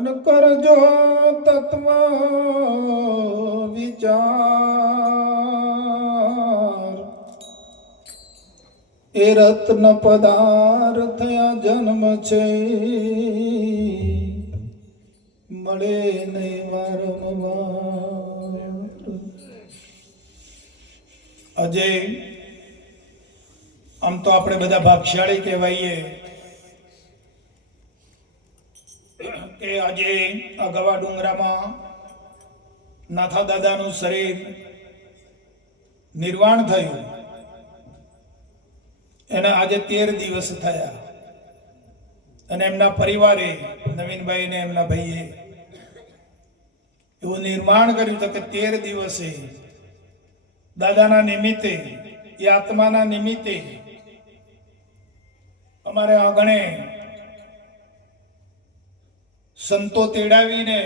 મન કરજો તત્વ વિચાર, એ રત્ન પદાર્થ આ જન્મ છે, મળે નહીં વારંવાર. આજે આમ તો આપણે બધા ભાગ્યશાળી કહેવાઈએ કે આજે આ ગવા ડુંગરામાં નાથા દાદાનું શરીર નિર્વાણ થયું. એના આજે 13 દિવસ થયા અને એમના પરિવારે, નવીનભાઈ ને એમના ભાઈએ એવું નિર્માણ કર્યું હતું કે 13 દિવસે દાદાના નિમિત્તે, એ આત્માના નિમિત્તે અમારે આંગણે સંતો તેડાવીને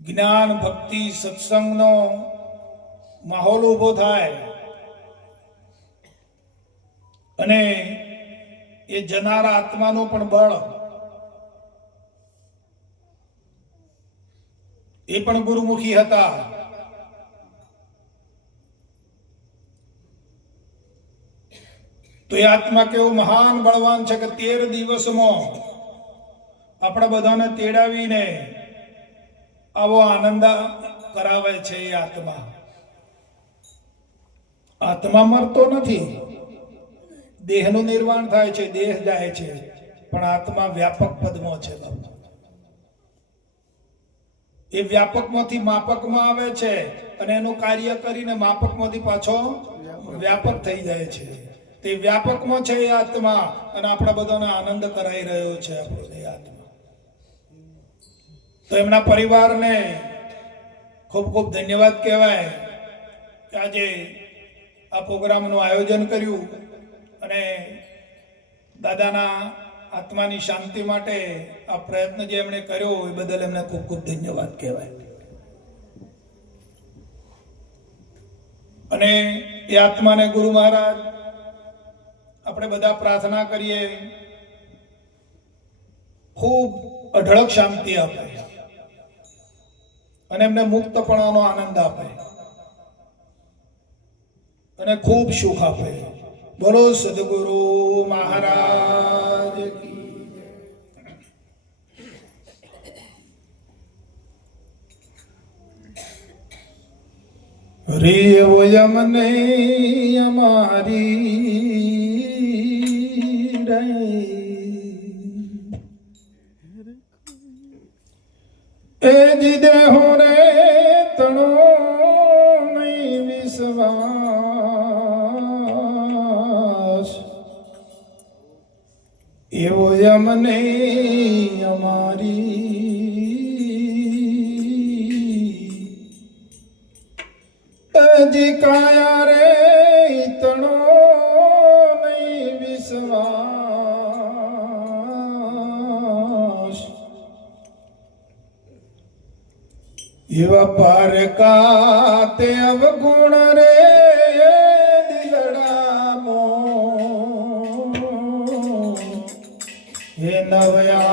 જ્ઞાન, ભક્તિ, સત્સંગનો માહોલ ઉભો થાય અને એ જનારા આત્માનું પણ બળ, એ પણ ગુરુમુખી હતા. તો એ આત્મા કેવો મહાન બળવાન છે કે 13 દિવસમાં આપણા બધાને તેડાવીને આવો આનંદ કરાવે છે. એ આત્મા મરતો નથી, દેહનું નિર્વાણ થાય છે, દેહ જાય છે, પણ આત્મા વ્યાપક પદમાં છે. એ વ્યાપકમાંથી માપકમાં આવે છે અને એનું કાર્ય કરીને માપકમાંથી પાછો વ્યાપક થઈ જાય છે. તે વ્યાપકમાં છે એ આત્મા અને આપણા બધાને આનંદ કરાઈ રહ્યો છે આપણો એ આત્મા. તો એમના પરિવારને ખૂબ ખૂબ ધન્યવાદ કહેવાય કે આજે આ પ્રોગ્રામનું આયોજન કર્યું અને દાદાના આત્માની શાંતિ માટે આ પ્રયત્ન જે એમણે કર્યો એ બદલ એમને ખૂબ ખૂબ ધન્યવાદ કહેવાય. અને એ આત્માને ગુરુ મહારાજ આપણે બધા પ્રાર્થના કરીએ ખૂબ અઢળક શાંતિ આપે અને એમને મુક્તપણાનો આનંદ આપે અને ખૂબ સુખ આપે. બોલો સદગુરુ મહારાજ કી. રે યમને અમારી એ જીદે હો રે તણો નહીં વિશ્વાસ, એવો યમને અમારી જી કાયા રે તણો નહીં વિશ્વાસ, એવા પારકા તે અવગુણ રે દિલડામો, હે નવયાણી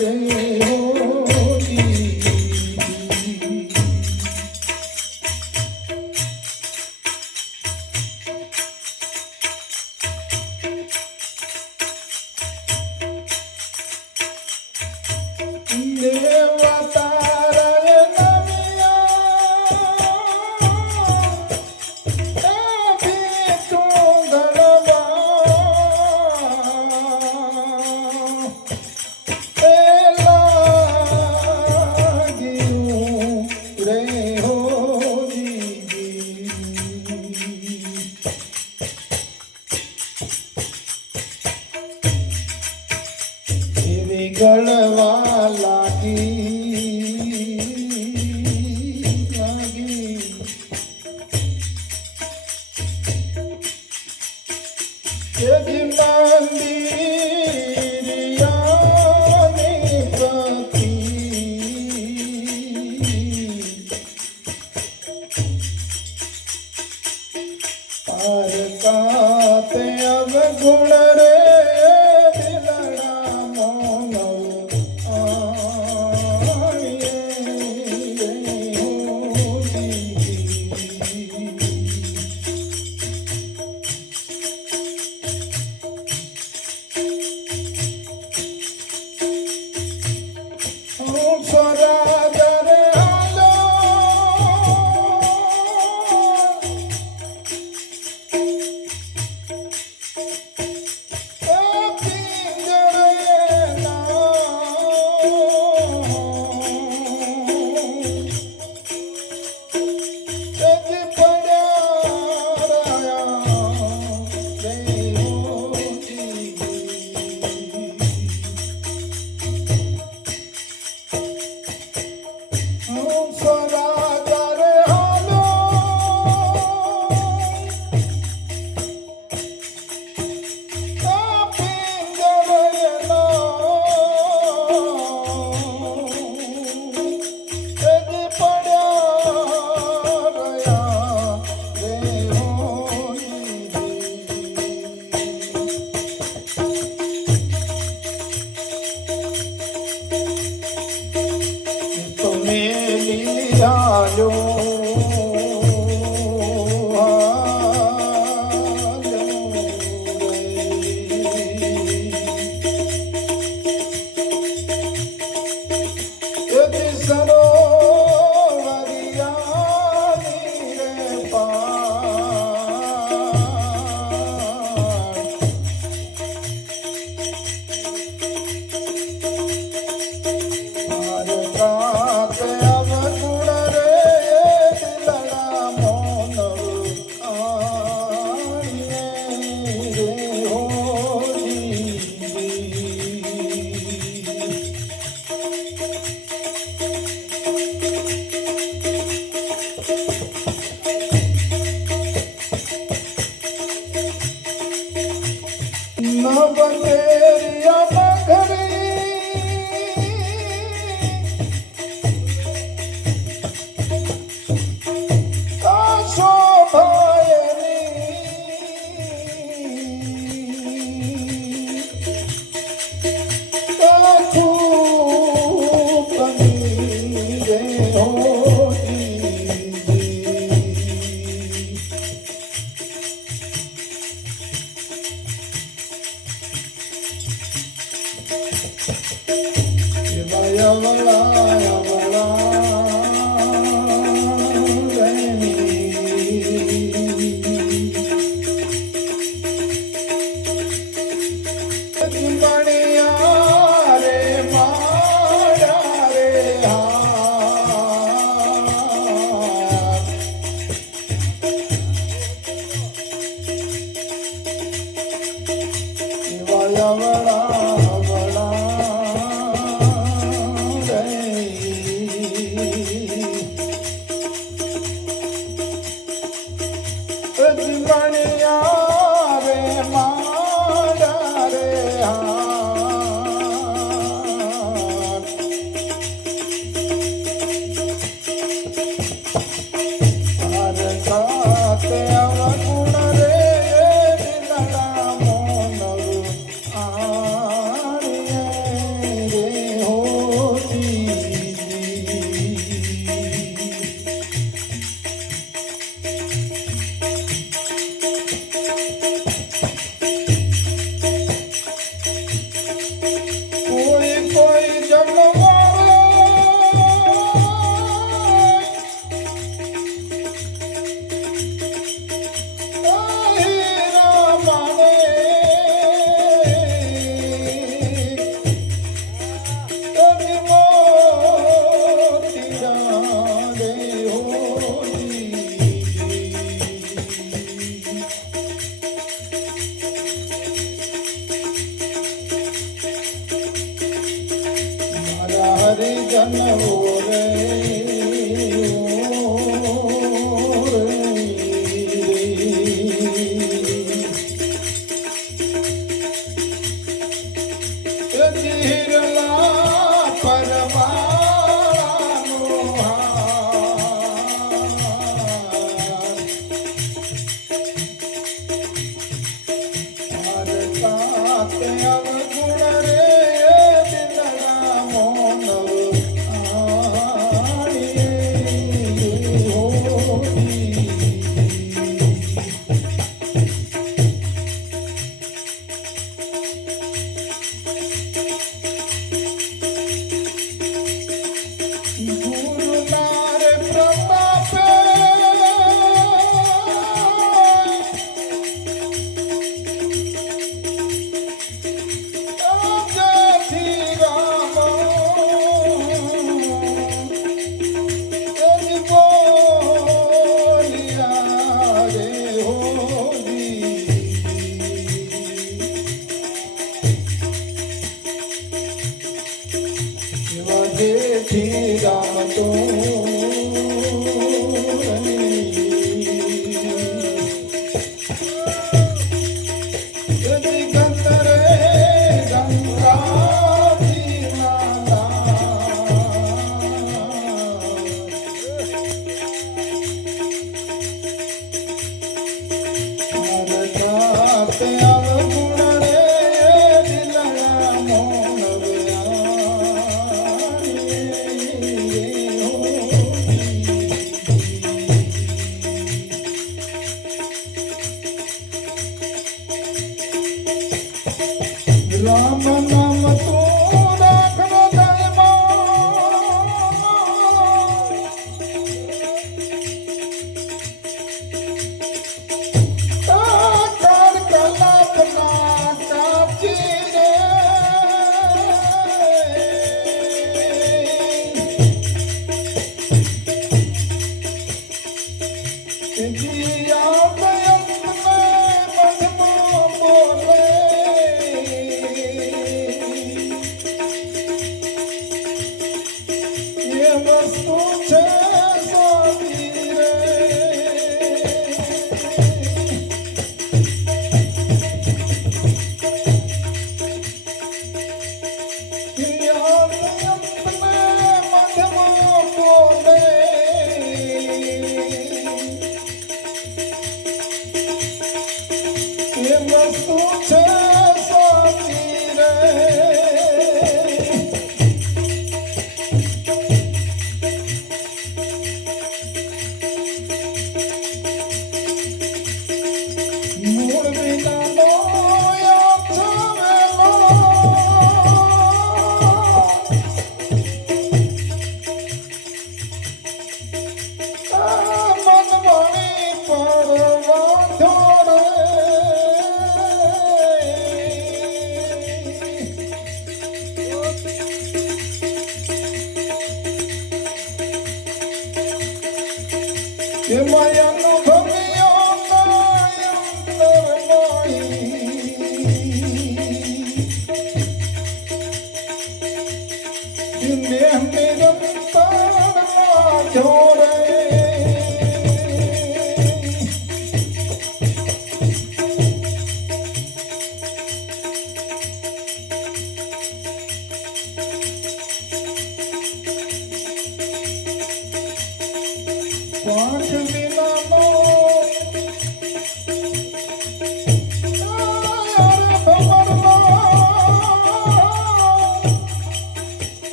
રે હોતી. ગળવા લાગી મંદિરિયાની પ્રતિ પારકા તે અવગુણ ગુણ રે દિલડા મોન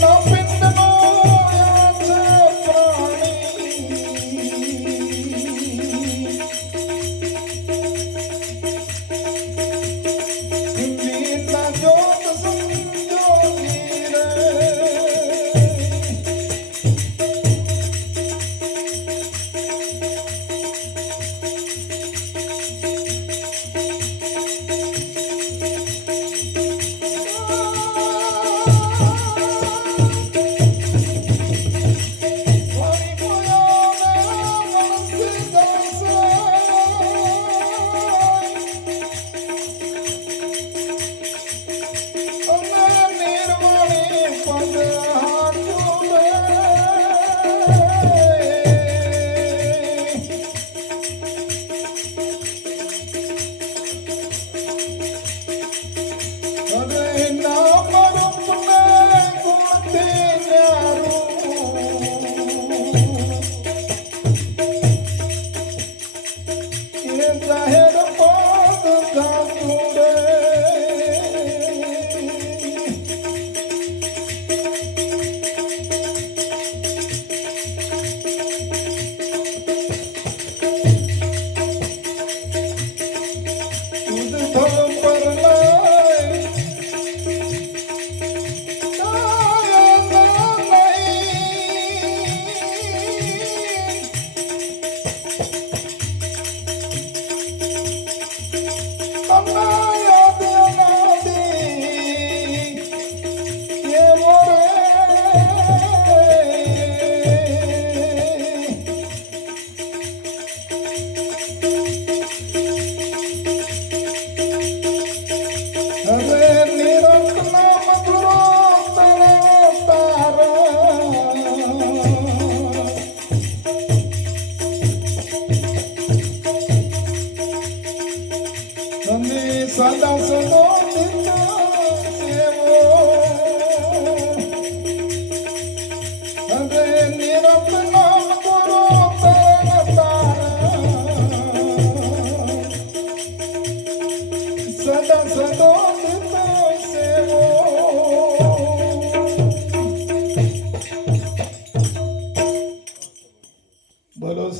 Nothing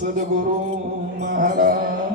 સદગુરુ મહારાજ